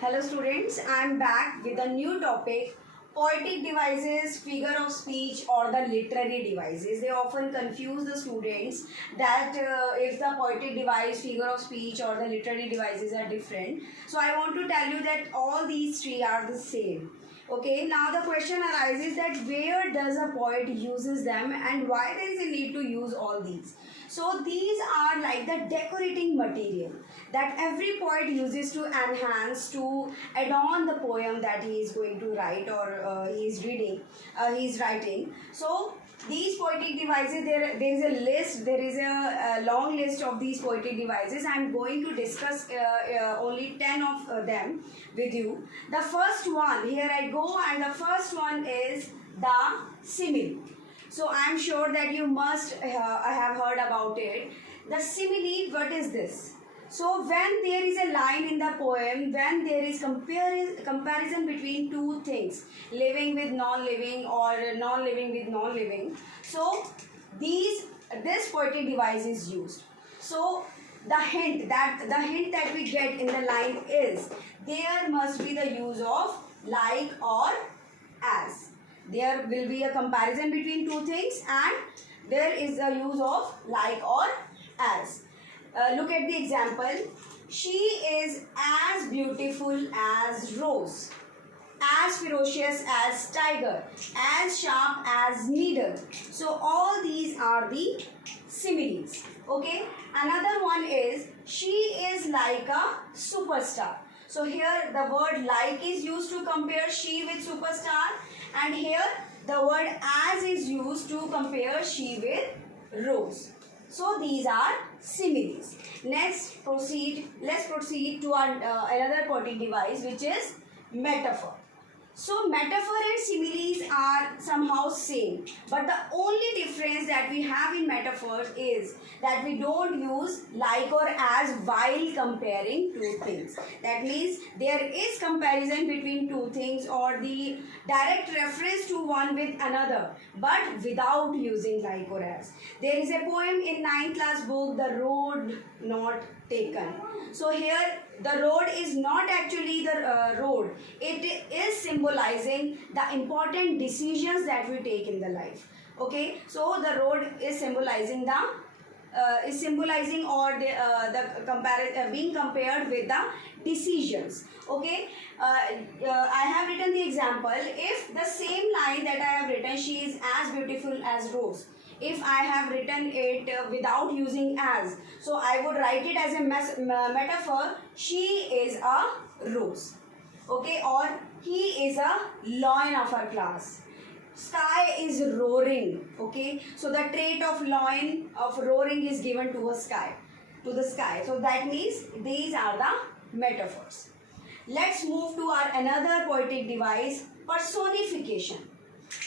Hello students, I am back with a new topic, poetic devices, figure of speech or the literary devices. They often confuse the students that if the poetic device, figure of speech or the literary devices are different. So I want to tell you that all these three are the same. Okay, now the question arises that where does a poet uses them and why there is a need to use all these. So these are like the decorating material that every poet uses to enhance, to adorn the poem that he is going to write or he is writing. So these poetic devices, there is a list, there is a long list of these poetic devices. I am going to discuss only 10 of them with you. The first one, here I go, and the first one is the simile. So I am sure that you must have heard about it. The simile, what is this? So when there is a line in the poem, when there is comparison between two things, living with non-living or non-living with non-living, so this poetic device is used. So the hint that we get in the line is there must be the use of like or as. There will be a comparison between two things and there is a use of like or as. Look at the example. She is as beautiful as rose, as ferocious as tiger, as sharp as needle. So all these are the similes. Okay. Another one is she is like a superstar. So here the word like is used to compare she with superstar, and here the word as is used to compare she with rose. So these are similes. Let's proceed to our another poetic device, which is metaphor. So metaphor and similes are somehow same, but the only difference that we have in metaphors is that we don't use like or as while comparing two things. That means there is comparison between two things or the direct reference to one with another, but without using like or as. There is a poem in 9th class book, The Road Not Taken. So here the road is not actually the road. It is symbolizing the important decisions that we take in the life. Okay, so the road is symbolizing being compared with the decisions. Okay, I have written the example. If the same line that I have written, she is as beautiful as rose, if I have written it without using as, so I would write it as a metaphor. She is a rose. Okay, or he is a lion of our class. Sky is roaring. Okay, so the trait of lion, of roaring, is given to a sky, to the sky. So that means these are the metaphors. Let's move to our another poetic device, personification.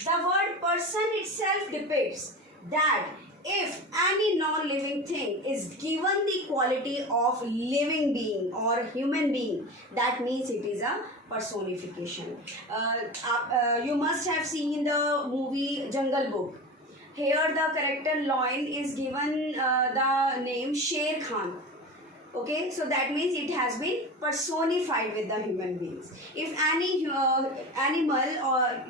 The word person itself depicts that if any non-living thing is given the quality of living being or human being, that means it is a personification. You must have seen the movie Jungle Book. Here the character lion is given the name Sher Khan. Okay, so that means it has been personified with the human beings. If any animal, or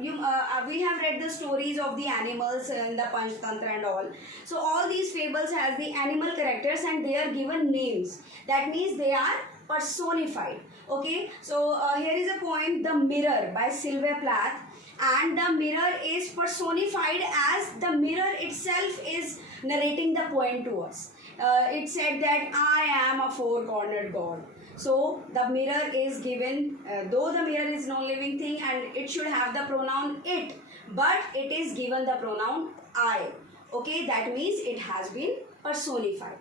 we have read the stories of the animals in the Panchtantra and all. So all these fables has the animal characters and they are given names. That means they are personified. Okay, so here is a poem, The Mirror by Sylvia Plath, and the mirror is personified as the mirror itself is narrating the poem to us. It said that I am a four-cornered God. So the mirror is given, though the mirror is non-living thing and it should have the pronoun it, but it is given the pronoun I. Okay, that means it has been personified.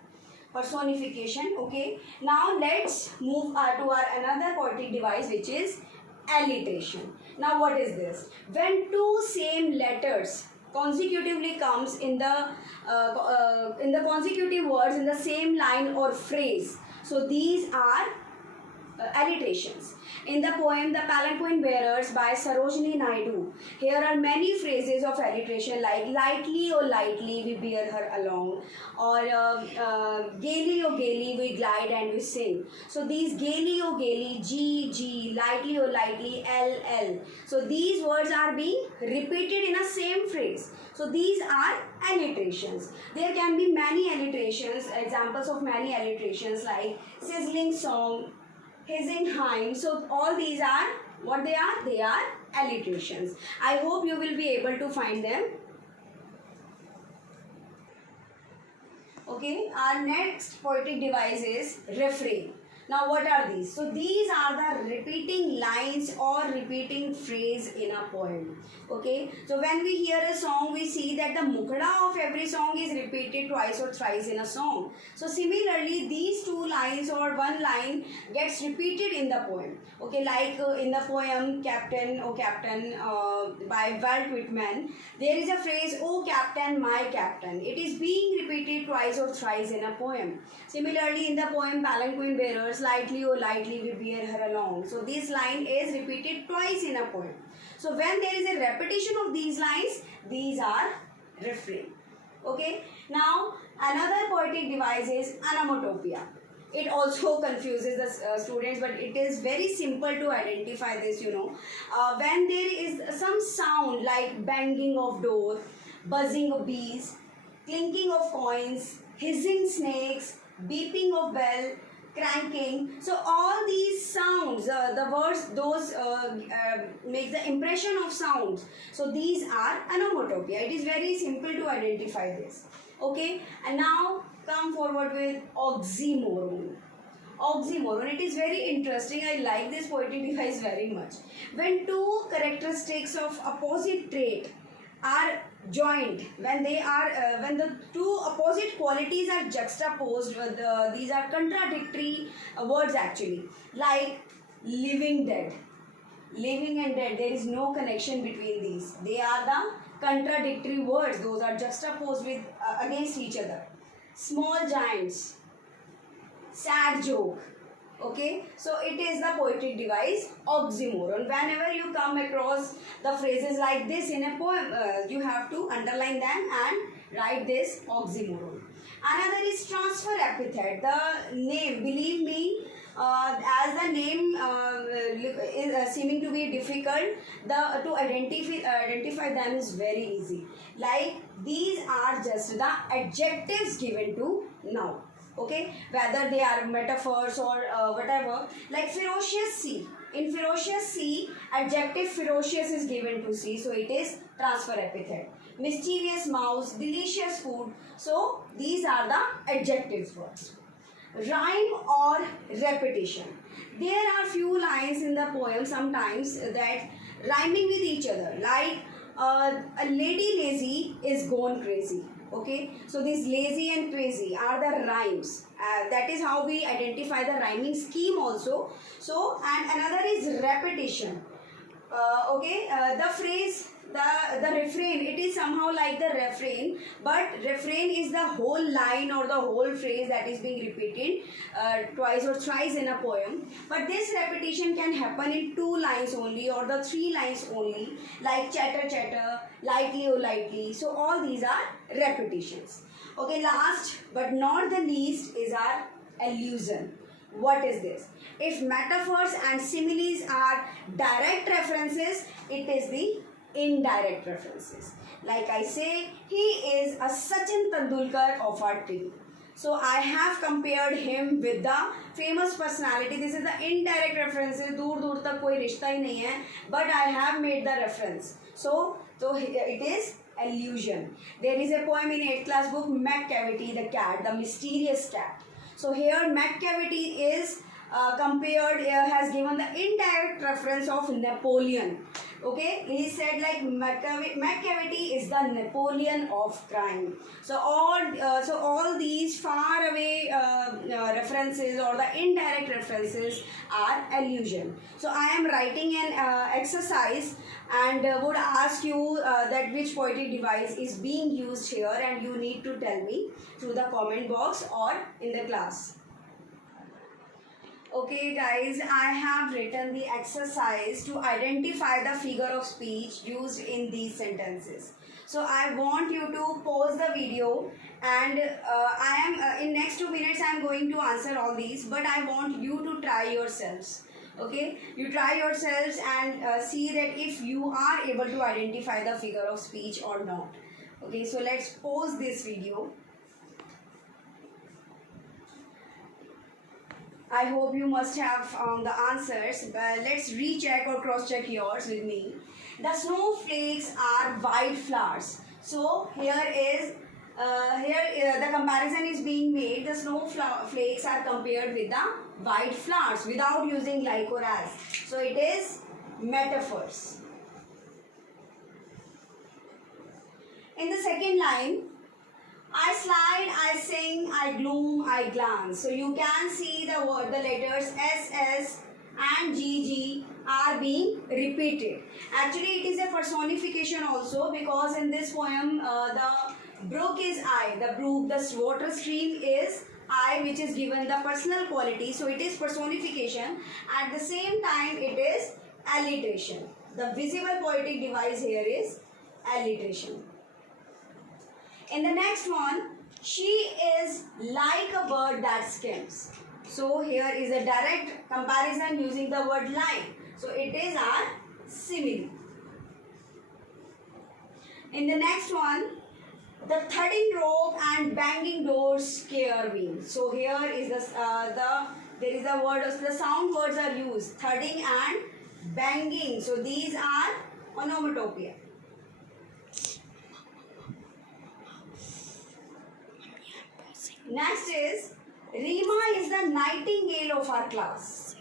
Personification. Okay, now let's move to our another poetic device, which is alliteration. Now what is this? When two same letters consecutively comes in the consecutive words in the same line or phrase, so these are alliterations. In the poem The Palanquin Bearers by Sarojini Naidu, here are many phrases of alliteration like lightly or lightly we bear her along, or gaily or gaily we glide and we sing. So these gaily or gaily, G, lightly or lightly, L. So these words are being repeated in a same phrase. So these are alliterations. There can be many alliterations, examples of many alliterations like sizzling song, hissing hymn. So all these are what they are? They are alliterations. I hope you will be able to find them. Okay, our next poetic device is refrain. Now what are these? So these are the repeating lines or repeating phrase in a poem. Okay, so when we hear a song, we see that the mukda of every song is repeated twice or thrice in a song. So similarly, these two lines or one line gets repeated in the poem. Okay, like in the poem Captain, Oh Captain by Walt Whitman, there is a phrase, Oh Captain, my Captain. It is being repeated twice or thrice in a poem. Similarly, in the poem Palanquin Bearers, lightly or lightly we bear her along. So this line is repeated twice in a poem. So when there is a repetition of these lines, these are refrain. Okay. Now another poetic device is onomatopoeia. It also confuses the students, but it is very simple to identify this, when there is some sound like banging of door, buzzing of bees, clinking of coins, hissing snakes, beeping of bell, cranking. So all these sounds, the words, those make the impression of sounds. So these are onomatopoeia. It is very simple to identify this. Okay, and now come forward with oxymoron. Oxymoron, it is very interesting. I like this poetic device very much. When two characteristics of opposite trait are joined, when the two opposite qualities are juxtaposed, these are contradictory words actually, like living dead. Living and dead, there is no connection between these. They are the contradictory words. Those are juxtaposed with against each other. Small giants, sad joke. Okay, so it is the poetic device oxymoron. Whenever you come across the phrases like this in a poem, you have to underline them and write this oxymoron. Another is transfer epithet. The name, believe me, as the name is seeming to be difficult, to identify them is very easy. Like these are just the adjectives given to noun. Okay, whether they are metaphors or whatever, like ferocious sea. In ferocious sea, adjective ferocious is given to sea, so it is transfer epithet. Mischievous mouse, delicious food, so these are the adjective words. Rhyme or repetition. There are few lines in the poem sometimes that rhyming with each other, like a lady lazy is gone crazy. Okay, so these lazy and crazy are the rhymes. That is how we identify the rhyming scheme also. So, and another is repetition. The phrase, the refrain, it is somehow like the refrain, but refrain is the whole line or the whole phrase that is being repeated twice or thrice in a poem. But this repetition can happen in 2 lines only or the 3 lines only, like chatter chatter, lightly or lightly. So all these are repetitions. Okay, last but not the least is our allusion. What is this? If metaphors and similes are direct references, it is the indirect references. Like I say, he is a Sachin Tendulkar of our team. So I have compared him with the famous personality. This is the indirect references. दूर दूर तक कोई रिश्ता ही नहीं है, but I have made the reference. So it is allusion. There is a poem in 8th class book, McCavity the cat, the mysterious cat. So here McCavity is compared, has given the indirect reference of Napoleon. Okay, he said like McCavity is the Napoleon of crime. So all these far away references or the indirect references are allusion. So I am writing an exercise and would ask you that which poetic device is being used here, and you need to tell me through the comment box or in the class. Okay guys, I have written the exercise to identify the figure of speech used in these sentences. So I want you to pause the video, and I am in next 2 minutes I am going to answer all these, but I want you to try yourselves. Okay, you try yourselves and see that if you are able to identify the figure of speech or not. Okay, so let's pause this video. I hope you must have found the answers, but let's recheck or cross-check yours with me. The snowflakes are white flowers. So here the comparison is being made. The snowflakes are compared with the white flowers without using like or as. So it is metaphors. In the second line, I slide, I sing, I gloom, I glance. So you can see the letters SS and GG are being repeated. Actually, it is a personification also, because in this poem, the brook is I, the water stream is I, which is given the personal quality. So it is personification. At the same time, it is alliteration. The visible poetic device here is alliteration. In the next one, she is like a bird that skims. So here is a direct comparison using the word like. So it is our simile. In the next one, the thudding rope and banging doors scare me. So here is there is a word, the sound words are used, thudding and banging. So these are onomatopoeia. Next is, Rima is the nightingale of our class.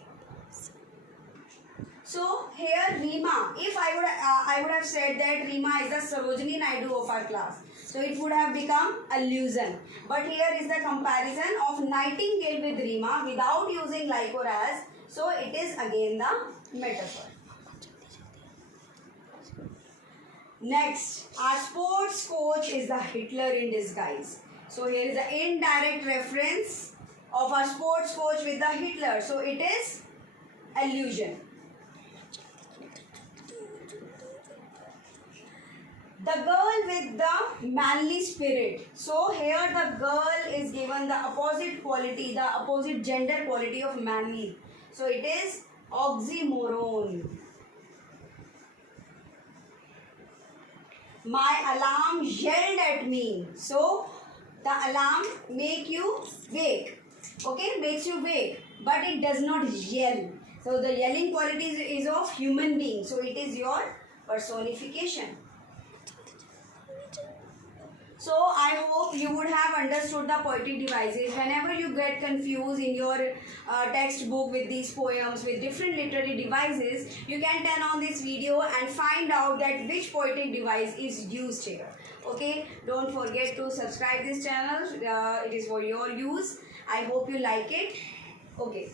So here Rima, if I would have said that Rima is the Sarojini Naidu of our class, so it would have become allusion. But here is the comparison of nightingale with Rima without using like or as. So it is again the metaphor. Next, our sports coach is the Hitler in disguise. So here is the indirect reference of our sports coach with the Hitler. So it is allusion. The girl with the manly spirit. So here the girl is given the opposite quality, the opposite gender quality of manly. So it is oxymoron. My alarm yelled at me. So the alarm make you wake. Okay, makes you wake, but it does not yell. So the yelling quality is of human being. So it is your personification. So I hope you would have understood the poetic devices. Whenever you get confused in your textbook with these poems, with different literary devices, you can turn on this video and find out that which poetic device is used here. Okay, don't forget to subscribe this channel. It is for your use. I hope you like it. Okay.